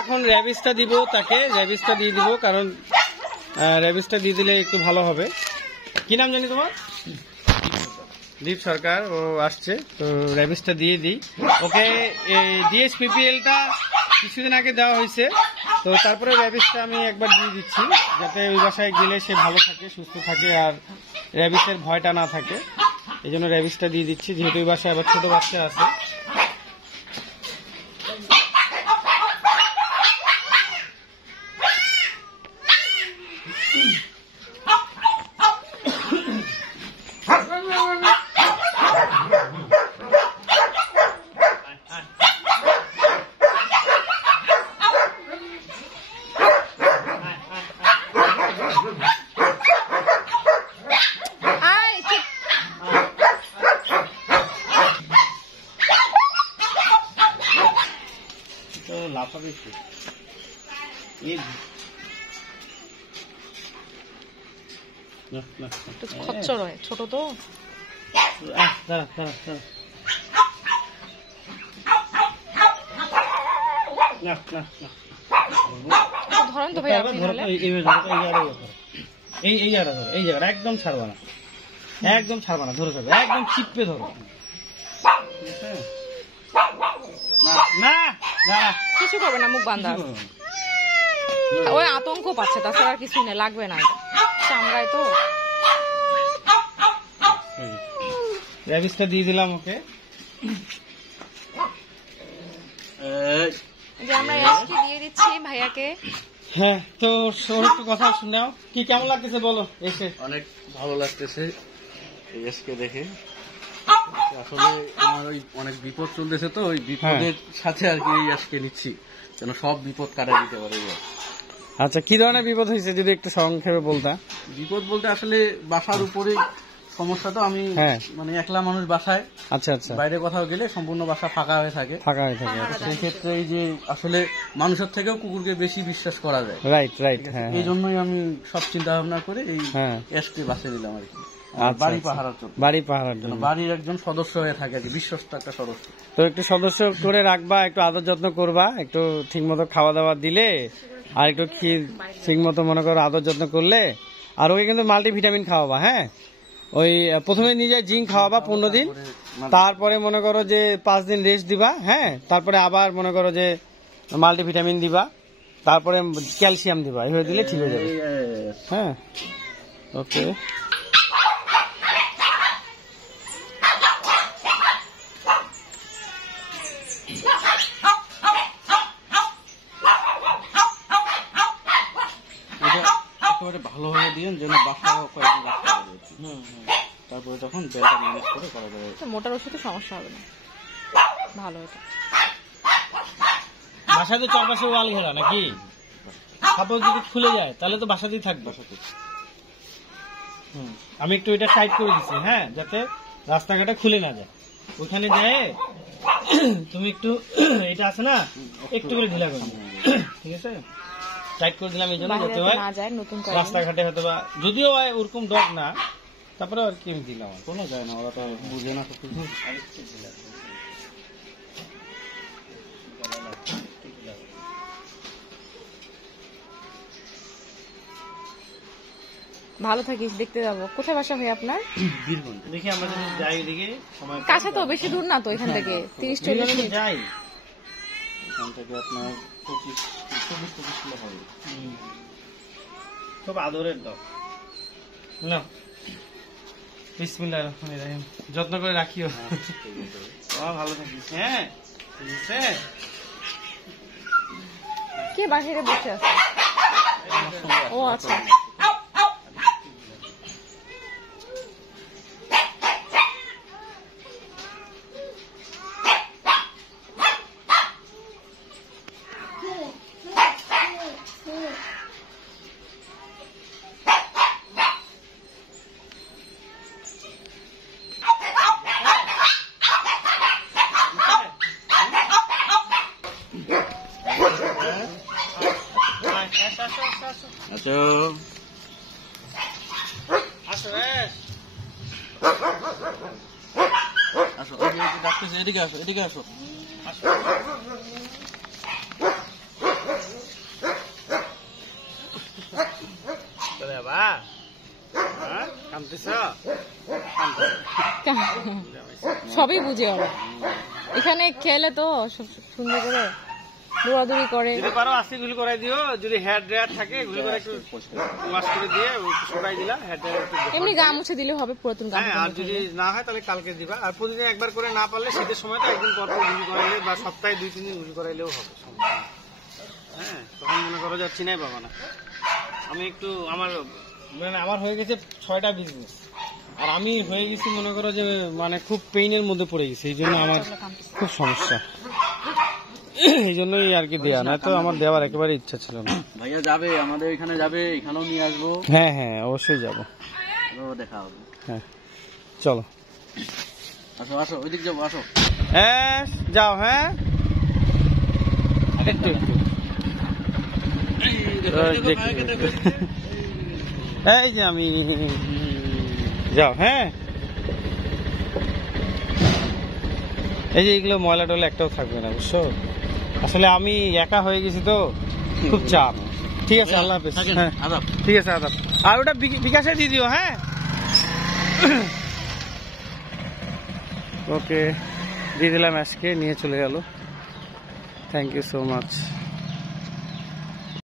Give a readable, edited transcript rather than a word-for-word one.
এখন র্যাবিসটা দিব, তাকে র্যাবিসটা দিয়ে দিব, কারণ র্যাবিসটা দিয়ে দিলে একটু ভালো হবে। কি নাম জানি তোমার? দীপ সরকার। ও আসছে, তো র্যাবিসটা দিয়ে দিই ওকে। ডিএসপিপিএলটা কিছুদিন আগে দেওয়া হয়েছে, তো তারপরে র্যাবিসটা আমি একবার দিয়ে দিচ্ছি, যাতে ওই বাসায় গেলে সে ভালো থাকে, সুস্থ থাকে, আর র্যাবিসের ভয়টা না থাকে। এই জন্য র্যাবিসটা দিয়ে দিচ্ছি, যেহেতু ওই বাসায় আবার ছোট বাচ্চা আছে। ছোট তো ধরেন তো ভাই, এই জায়গাটা ধরো, এই জায়গাটা একদম ছাড়বা না, একদম ছাড়বা না, ধরে থাকবে, একদম চিপে ধরো। না না কিছু করবে না, মুখ বান্ধা। ওই আতঙ্ক পাচ্ছে, তাছাড়া আর কিছুই না, লাগবে না, চামড়ায় তো। র্যাবিসটা দিয়ে দিলাম ওকে। যে আমরা এসকে দিয়ে দিচ্ছি ভাইয়াকে। হ্যাঁ, তো ওর একটু কথা শুনাও, কি কেমন লাগতেছে বলো? এসে অনেক ভালো লাগতেছে এসকে দেখে। আসলে আমার ওই অনেক বিপদ চলতেছে, তো ওই বিপদের সাথে আর কি আজকে নিচ্ছি, যেন সব বিপদ কাটা দিতে পারে। আচ্ছা, কি ধরনের বিপদ হয়েছে যদি একটু সংক্ষেপে বলতা? বিপদ বলতে আসলে বাসার উপরে সমস্যা, তো আমি মানে একলা মানুষ বাসায়। আচ্ছা আচ্ছা। বাইরে কোথাও গেলে সম্পূর্ণ বাসা ফাঁকা হয়ে থাকে। সেই ক্ষেত্রে এই যে আসলে মানুষের থেকেও কুকুরকে বেশি বিশ্বাস করা যায়। Right right. এই জন্যই আমি সব চিন্তা ভাবনা করে এই এসকে বাছে দিলাম আর কি, বাড়ি পাহারার জন্য। বাড়ি পাহারার জন্য বাড়ির একজন সদস্য হয়ে থাকে আর কি, বিশ্বস্ত একটা সদস্য। তো একটু সদস্য করে রাখবা, একটু আদর যত্ন করবা, একটু ঠিক মতো খাওয়া দাওয়া দিলে, আর একটু ঠিক মতো মনে করো আদর যত্ন করলে। আর ওকে কিন্তু মাল্টিভিটামিন খাওয়াবা। হ্যাঁ, ওই প্রথমে নিজে জিঙ্ক খাওয়াবা 15 দিন, তারপরে মনে করো যে 5 দিন রেস্ট দিবা। হ্যাঁ, তারপরে আবার মনে করো যে মাল্টিভিটামিন দিবা, তারপরে ক্যালসিয়াম দিবা। এইভাবে দিলে ঠিক হয়ে যাবে। হ্যাঁ, ওকে। ভালোভাবে দিন যেন বাসা কয়েকদিন রাখতে পারবে। তারপরে তখন বেলটা ম্যানেজ করে করা যাবে। মোটার ওষুধে সমস্যা হবে না, ভালো এটা। বাসাতে চারপাশে ওয়াল ঘেরা নাকি? সাপোজ যদি খুলে যায় তাহলে তো বাসাতেই থাকবে। আমি একটু এটা টাইট করে দিচ্ছি, হ্যাঁ, যাতে রাস্তাঘাটে খুলে না যায়। ওখানে যায় তুমি একটু এটা আছে না, একটু করে ঢিলা করবে, ঠিক আছে? টাইট করে দিলাম এই জন্য, যাতে রাস্তাঘাটে হয়তো বা যদিও ওরকম ডগ না, তারপরে আর কি আমি দিলাম, কোনো যায় না, ওরা তো বুঝে না সবকিছু। ভালো থাকিস, দেখতে যাবো। কোথায় বাসা হয় আপনার? দেখি আমরা যদি যাই ওদিকে, কাছে তো, বেশি দূর না তো এখান থেকে, 30-40 মিনিট যাই। এখান থেকে আপনার 24-25 কিলো হবে। খুব আদরের ডগ। না, বিসমিল্লাহির রহমানির রহিম। যত্ন করে রাখিও। ভালো থাকিস। হ্যাঁ, ঠিক আছে। কে বাহিরে বসে আছে? ও আচ্ছা। এদিকে আসো, এদিকে আসো। বাবা হ্যাঁ কাঁদতেছ সবই বুঝে ওরা এখানে খেলে তো সব সুন্দর করে দৌড়াদৌড়ি করে। যদি পারো আস্তে গুলি করাই দিও, যদি হেড ড্রায়ার থাকে গুলি করে একটু ওয়াশ করে দিয়ে শুকাই দিলা, হেড ড্রায়ার এমনি গা মুছে দিলে হবে, পুরাতন গা। হ্যাঁ, আর যদি না হয় তাহলে কালকে দিবা। আর প্রতিদিন একবার করে না পারলে শীতের সময় তো একদিন পর পর গুলি করাইলে বা সপ্তাহে 2-3 দিন গুলি করাইলেও হবে। হ্যাঁ, তখন মনে করো যাচ্ছি নাই বাবা না। আমি একটু আমার হয়ে গেছে 6টা বিজনেস, আর আমি হয়ে গেছি মনে করো যে মানে খুব পেইনের মধ্যে পড়ে গেছি, এই জন্য আমার খুব সমস্যা, এই জন্যই আর কি দেয়া, না তো আমার দেওয়ার একেবারে ইচ্ছা ছিল না। ভাইয়া যাবে আমাদের এখানে, যাবে এখানেও নিয়ে আসবো। হ্যাঁ হ্যাঁ অবশ্যই যাবো, দেখা হবে। হ্যাঁ চলো আসো আসো, ওইদিক যাবো, আসো। হ্যাঁ যাও, হ্যাঁ একটু এই যে আমি যাও, হ্যাঁ এই যে এইগুলো ময়লা টয়লা একটাও থাকবে না, বুঝছো? আসলে আমি একা হয়ে গেছি তো, খুব চাপ। ঠিক আছে, আল্লাহ হাফেজ। হ্যাঁ ঠিক আছে, আদাব। আর ওটা বিকাশে দিয়ে দিও, হ্যাঁ ওকে দিয়ে দিলাম, আজকে নিয়ে চলে গেল। Thank you so much.